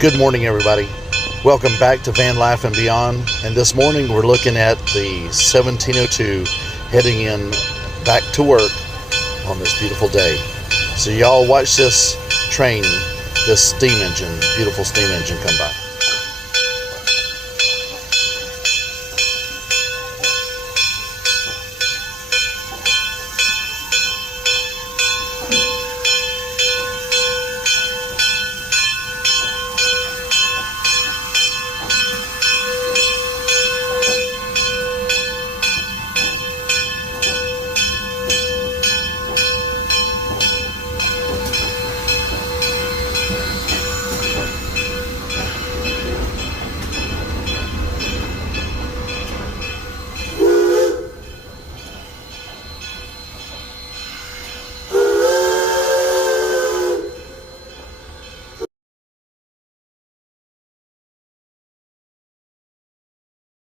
Good morning, everybody. Welcome back to Van Life and Beyond. And this morning we're looking at the 1702 heading in back to work on this beautiful day. So y'all watch this train, this steam engine, beautiful steam engine come by.